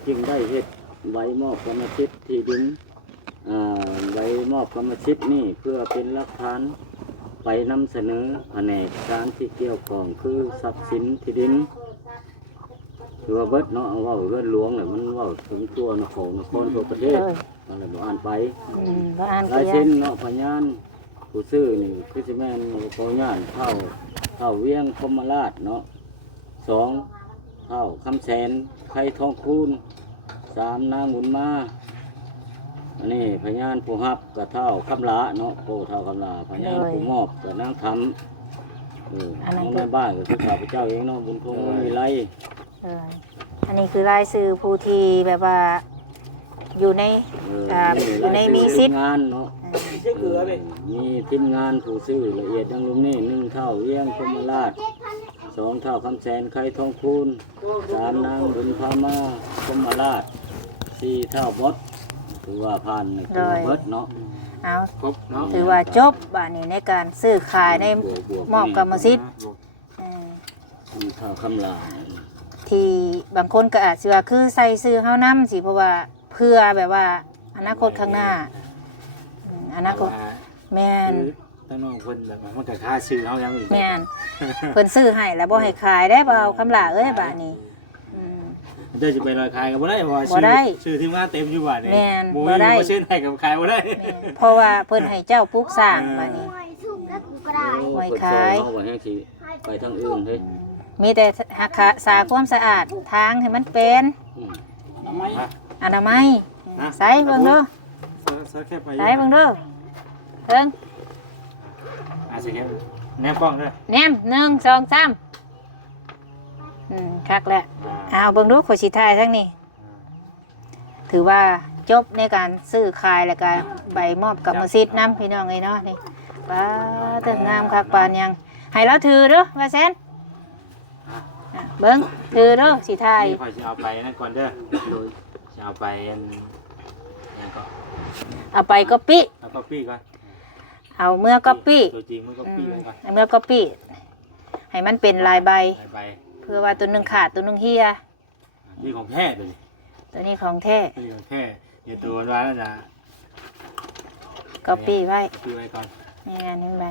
จึงได้เฮ็ดใบมอบกรรมสิทธิ์ที่ดินใบมอบกรรมสิทธิ์นี่เพื่อเป็นหลักฐานไปนำเสนอแผนกการที่เกี่ยวข้องคือทรัพย์สินที่ดินหรือว่าเบิดเนาะเอาว่าเรื่องหลวงเนี่ยมันว่าถึงตัวนครทั่วประเทศอะไรบ่อ่านไป บ่อ่าน ลายเส้นเนาะพยานผู้ซื้อนี่คือสิแม่นขอญาตเท่าเวียงพรหมราชเนาะ2เท่าคำแสนไข่ทองคูณ3นางบุญมาอันนี้พยานผู้รับกับเท่าคำลาเนาะโตเท่าคำลาพยานผู้มอบกับนางคำน้องแม่บ้านก็คือข้าพเจ้าเองเนาะบุญคงมีไร อันนี้คือรายชื่อผู้ที่แบบว่าอยู่ในอยู่ในมีสิทธิ์ งานเนาะมีทีมงานผู้ซื้อละเอียดดังลงนี่1เท่าเวียงพรหมราช2เท่าคำแสนไข่ทองคูณ3นางบุญพามาพรหมราช4เท่าบดถือว่าผ่านเบิดเนาะ เอา ครบเนาะ ถือว่าจบบ้านนี้ในการซื้อขายในมอบกรรมสิทธิ์ เท่าคำลา ที่บางคนก็อาจจะว่าคือใส่ซื้อเฮานำสิเพราะว่าเพื่อแบบว่าอนาคตข้างหน้าอนาคตแม่น ตั้งน้องเพิ่นแบบมันก็ค่าซื้อเฮายังอีก แม่นเพิ่นซื้อให้แล้วบ่ให้ขายได้บ่เอาคำลาเอ้ยบ้านนี้ เดี๋ยวจะไปลอยขายก็บ่ได้เพราะว่า บ่ได้ ชื่อทีมงานเต็มอยู่บ้านนี่ แม่น บ่ บ่ได้ มีเส้นให้กับขายบ่ได้ เพราะว่าเพิ่นให้เจ้าปลูกสร้างบ้านนี้ ไว้ขาย เอาไว้ให้สิไปทางอื่นเฮ้ย มีแต่รักษาความสะอาดทางให้มันเป็น อนามัยใส่เบิ่งเด้อ สักแค่ไป ใส่เบิ่งเด้อเบิ่ง สิแค่แนบกล้องเด้อ แนม1 2 3คักแล้วเอาเบิ่งดูข่อยสิถ่ายทั้งนี้ถือว่าจบในการซื้อขายแล้วก็ใบมอบกรรมสิทธิ์นำพี่น้องเอ้ยเนาะนี่ป้าเติงามคักปานยังให้เราถือเด้อว่าแซนเบิ่งถือเด้อสิถ่าย นี่ข่อยสิเอาไปนั่นก่อนเด้อโดยสิเอาไปอันยังก็ เอาไปก๊อปปี้ เอาก๊อปปี้ก่อน เอาเมื่อก๊อปปี้ ตัวจริงมันก๊อปปี้ไว้ก่อน เอาเมื่อก๊อปปี้ให้มันเป็นลายใบ ไป เพื่อว่าตัวหนึงขาดตัวหนึงเฮีย นี่ของแท้ตัวนี้ ตัวนี้ของแท้ นี่ของแท้เดี๋ยวตัวมันว่าแล้วนะ ก๊อปปี้ไว้ ก๊อปปี้ไว้ก่อน นี่ไงนี่ไง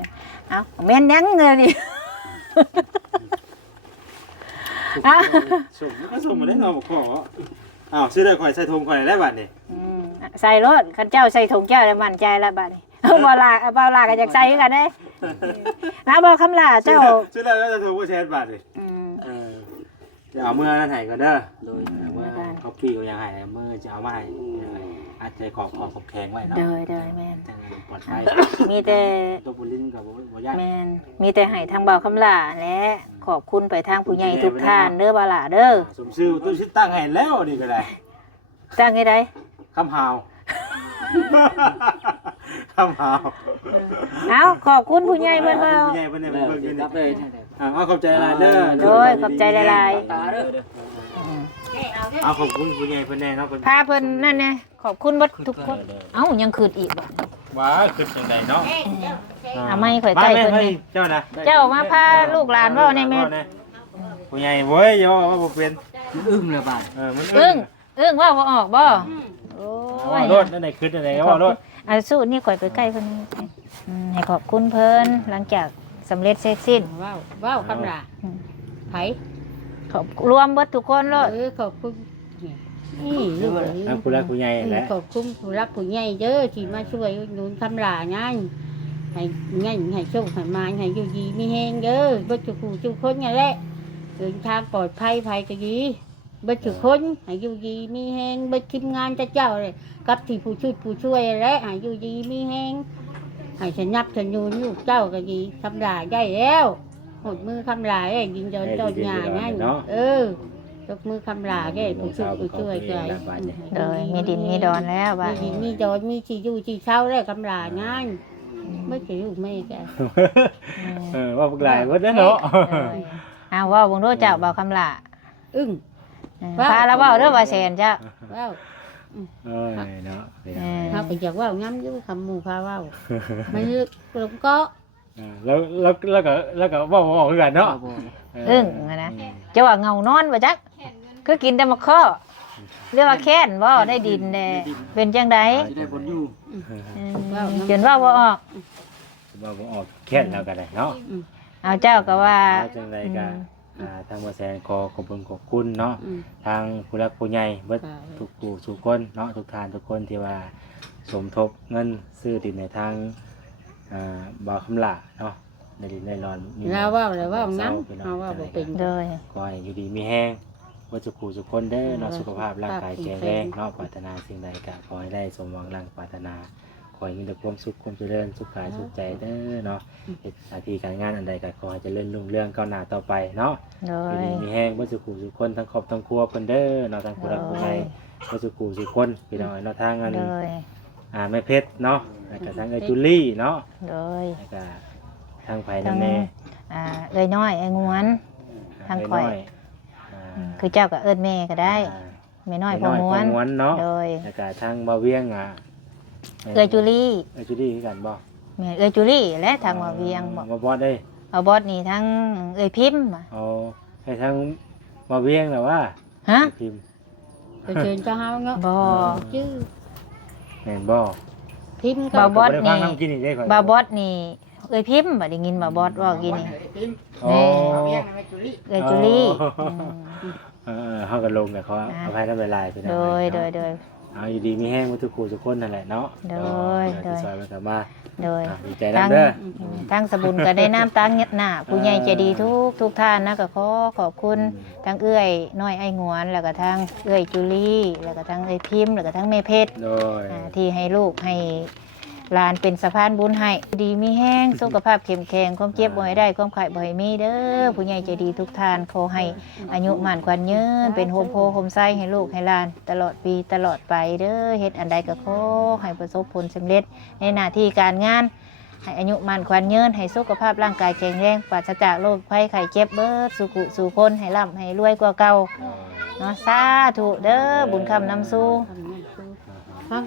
เอาแม่นยังเลยนี่ ส่งก็ส่งมาได้เนาะบอกขออ้าวซื้อได้ข่อยใส่ธงข่อยได้บัดนี่ ใส่รถคันเจ้าใส่ถุงเจ้าแล้วมั่นใจแล้วบัดนี้บ่ลากบ่ลากก็อยากใส่คือกันเด้นะบ่คำลาเจ้า ซื้อได้แล้วจะธงบ่แชร์บาทดิจะเอาเมื่อนั่นให้ก่อนเด้อโดยเมื่อก๊อปปี้ก็ยังให้เมื่อจะเอามาให้อาจจะขอบแข็งไว้เนาะ เด้อแม่น ปลอดภัย มีแต่ ตัวบุลินกับบ่ยาก แม่นมีแต่ให้ทางเบาคำลาและขอบคุณไปทางผู้ใหญ่ทุกท่านเด้อบ่ล่ะเด้อ สมชื่อตู้ชิดตั้งให้แล้วนี่ก็ได้ ตั้งให้ได้ คำหาวคำหาว เอาขอบคุณผู้ใหญ่เพิ่นว่า ผู้ใหญ่เพิ่นได้เบิ่งอยู่ รับเลย เอาขอบใจหลายเด้อ โดยขอบใจหลาย ตาเด้อ เอาขอบคุณผู้ใหญ่เพิ่นแน่เนาะเพิ่น ๆพาเพิ่นนั่นแน่ขอบคุณเบิดทุกคนเอ้ายังคืนอีกบ่ ว้าคือจังไดเนาะ เอาไม่ข่อยใกล้เพิ่นนี่ เจ้านะ เจ้ามาพาลูกหลานเว้าในแม่ ผู้ใหญ่เว้ยอย่าว่าบ่เป็น อึ้งเลยบ้าน มัน อึ้งว่าบ่ออกบ่โอ้ ว่ารถนั่นไหนขึ้นอะไรก็ว่ารถ อาสู้นี่ข่อยไปใกล้เพิ่นให้ขอบคุณเพิ่นหลังจากสำเร็จเสร็จสิ้น ว้าวคำลาไผ ขอบรวมเบิดทุกคนเลย ขอบคุณนี่ลูก คุณรักคุณใหญ่แหละ ขอบคุณผู้รักผู้ใหญ่เด้อที่มาช่วยหนุนคำลาง่ายให้ง่ายให้โชคให้มาให้อยู่ดีมีแฮงเด้อบ่จุกูจุคนนี่แหละเดินทางปลอดภัยภัยก็ดีบ่จุคนให้อยู่ดีมีแฮงบ่ทีมงานเจ้าเลยกับที่ผู้ช่วยและให้อยู่ดีมีแฮงให้ฉันนับฉันยูนลูกเจ้าก็ดีคำลาได้แล้วหดมือคำลาได้ยิงจนเจ้าหญ้าง่ายยกมือคำลาได้ผู้ช่วยก็เลยมีดินมีดอนแล้วว่า มีดอนมีที่อยู่ที่เช่าได้คำลาง่ายไม่ใช่ลูกแม่แก ว่าพวกหลายวัดแล้วเนาะ อ้าวว่าบ่รู้เจ้าบ่คำละ อึ้ง พาแล้วเว้าเด้อว่าแสนจ้ะ ว้าว เนาะ เขาไปจากว่าวง้ำอยู่คำหมู่พาว่าวมันหลงก็ แล้วก็ว่าบอกกันเนาะ นะจะว่าเงานอนบ่จักคือกินแต่มะข้อเรียกว่าแค้นบ่ได้ดินแน่เป็นจังได๋ สิได้ผลอยู่ จนว่าบ่ออก ว่าบ่ออกแค่แล้วก็ได้เนาะ เอาเจ้าก็ว่า จังไดก็ทางบ่แซนขอขอบคุณขอบคุณเนาะทางผู้รักผู้ใหญ่เบิดทุกผู้ทุกคนเนาะทุกท่านทุกคนที่ว่าสมทบเงินซื้อดินในทางบ่าวคำลาเนาะในดินในรอน เราว่าวเลยว่าวงั้นเราว่าวบ่เป็น โดย ขอให้อยู่ดีมีแห้งว่าจะขู่ทุกคนเด้อเนาะสุขภาพร่างกายแข็งแรงเนาะปรารถนาสิ่งใดก็ขอให้ได้สมหวังร่างปรารถนาขอให้มีแต่ความสุขความเจริญสุขกายสุขใจเด้อเนาะเหตุหน้าที่การงานอันใดก็ขอให้เจริญรุ่งเรืองก้าวหน้าต่อไปเนาะ โด อยู่ ย ดีมีแห้งว่าจะขู่ทุกคนทั้งครอบทั้งครัวเพิ่นเด้อเนาะทั้งผู้รักผู้ใหญ่ว่าจะขู่ทุกคนพี่น้องเนาะทางอัน โดย แม่เพชรเนาะแล้วก็ทางจุลี่เนาะ โดย แล้วก็ทางไผนั่นแน่ เอ้ยน้อยไอ้งวน ทางข่อย คือเจ้าก็เอิ้นแม่ก็ได้แม่น้อยพอม้วน ม้วนเนาะ โดย แล้วก็ทางบ่าวเวียงเอ้ยจุลี่ จุลี่คือกันบ่ แม่เอ้ยจุลี่และทางบ่เวียงบ่ มาบอสได้ เอาบอสนี่ทั้งเอ้ยพิมพ์ เอาให้ทางบ่าวเวียงแล้วว่า ฮะ พิมพ์ ไปเชิญเจ้าเฮาเนาะ บ่ ชื่อ แม่นบ่ พิมพ์ บ่ ก็ บอส ได้ฟังน้ำกินนี่ได้ข่อย บ่บอสนี่เอ้ยพิมพ์บ่ได้ยินบ่บอสว่ากินนี่ โอ้ เอ้ยจุลี่ เฮาก็ลงเนี่ยเขาอภัยนำหลายๆพี่น้อง โดยเอาอยู่ดีมีแห้งมาทุกคู่ทุกคนนั่นแหละเนาะ โดย ที่ซอยมันก็มา โดย ดีใจนำเด้อ ทั้งสบุญก็ได้น้ำตั้งหน้าผู้ใหญ่ใจดีทุกท่านนะก็ขอขอบคุณทั้งเอื้อยน้อยไอ้งวนแล้วก็ทั้งเอื้อยจุลี่แล้วก็ทั้งเอื้อยพิมพ์แล้วก็ทั้งแม่เพชร โดย ที่ให้ลูกให้หลานเป็นสะพานบุญให้ดีมีแห้งสุขภาพเข้มแข็งความเจ็บบ่ให้ได้ความไข้บ่ให้มีเด้อผู้ใหญ่ใจดีทุกท่านขอให้อายุมั่นขวัญยืนเป็นโฮมโพโฮมไซให้ลูกให้หลานตลอดปีตลอดไปเด้อเฮ็ดอันใดก็ขอให้ประสบผลสำเร็จในหน้าที่การงานให้อายุมั่นขวัญยืนให้สุขภาพร่างกายแข็งแรงปราศจากโรคภัยไข้เจ็บเบิดสุขุสู่คนให้ร่ำให้รวยกว่าเก่าเนาะสาธุเด้อบุญคำนำสู่ ฟัง